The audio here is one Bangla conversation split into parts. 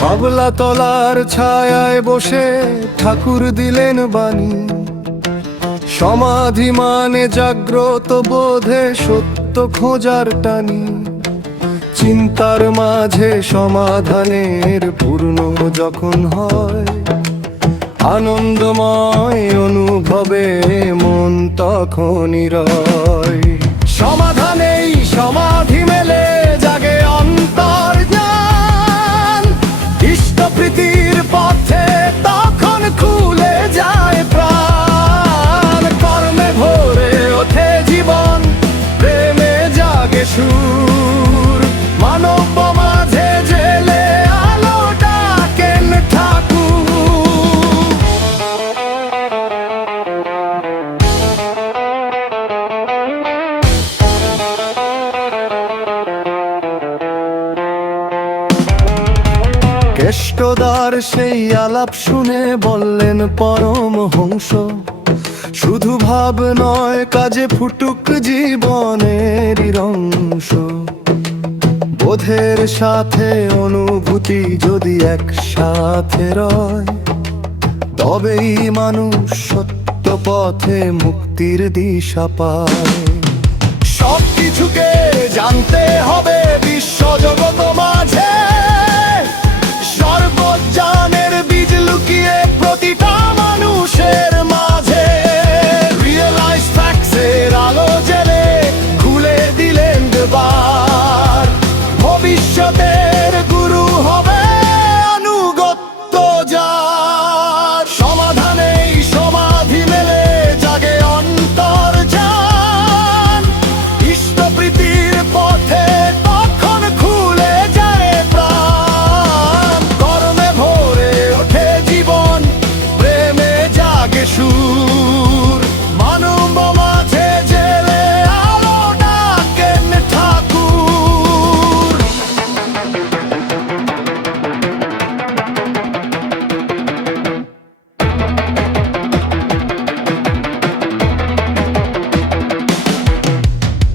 বাবলা তলার ছায়ায় বসে ঠাকুর দিলেন বাণী, সমাধি মানে জাগ্রত বোধে সত্য খোঁজার টানি। চিন্তার মাঝে সমাধানের পূর্ণ যখন হয়, আনন্দময় অনুভবে মন তখনই রয়। সমাধানেই সমাধি মেলে, জাগে অন্তর্জ্ঞান, ইষ্টপ্রীতির পথে তখন খুলে যায় প্রাণ। কর্মে ভরে ওঠে জীবন, প্রেমে জাগে সুর, মানব মাঝে জেলে আলো ডাকেন ঠাকুর। কেষ্টদার সেই আলাপ শুনে বললেন পরমহংস, শুধু ভাব নয় কাজে ফুটুক জীবনেরই অংশ। বোধের সাথে অনুভূতি যদি একসাথে রয়, তবেই মানুষ সত্য পথে মুক্তির দিশা পায়। সব কিছুকে জানতে হবে বিশ্বজগৎ মাঝে, সর্বজ্ঞানের বীজ লুকিয়ে প্রতিটা মানুষের মাঝে। রিয়েলাইজ ফ্যাক্টসের আলো জেলে খুলে দিলেন দ্বার, ভবিষ্যতের গুরু হবে আনুগত্য যার। সমাধানেই সমাধি মেলে, জাগে অন্তর্জ্ঞান, ইষ্টপ্রীতির পথে তখন খুলে যায় প্রাণ। কর্মে ভরে ওঠে জীবন, প্রেমে জাগে সুর, মানব মাঝে জেলে আলো ডাকেন ঠাকুর।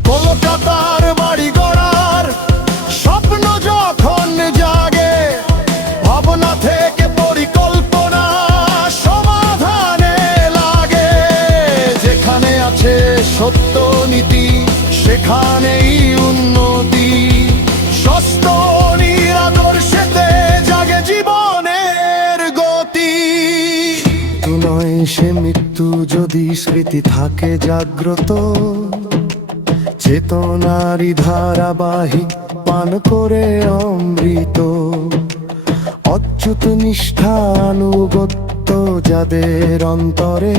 কলকাতার বাড়ি গড়ার স্বপ্ন যখন জাগে, ভাবনা থেকে পরিকল্পনা সমাধানে লাগে। যেখানে আছে সত্য নীতি, সেখানেই উন্নতি, সস্ত নিরাদর্শেতে জাগে জীবনের গতি। মৃত্যু নয় সে মৃত্যু যদি স্মৃতি থাকে জাগ্রত, চেতনারি ধারাবাহিক পান করে অমৃত। অচ্যুত নিষ্ঠা আনুগত্য যাদের অন্তরে,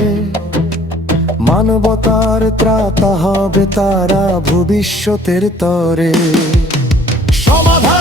মানবতার ত্রাতা হবে তারা ভবিষ্যতের তরে। সমাধান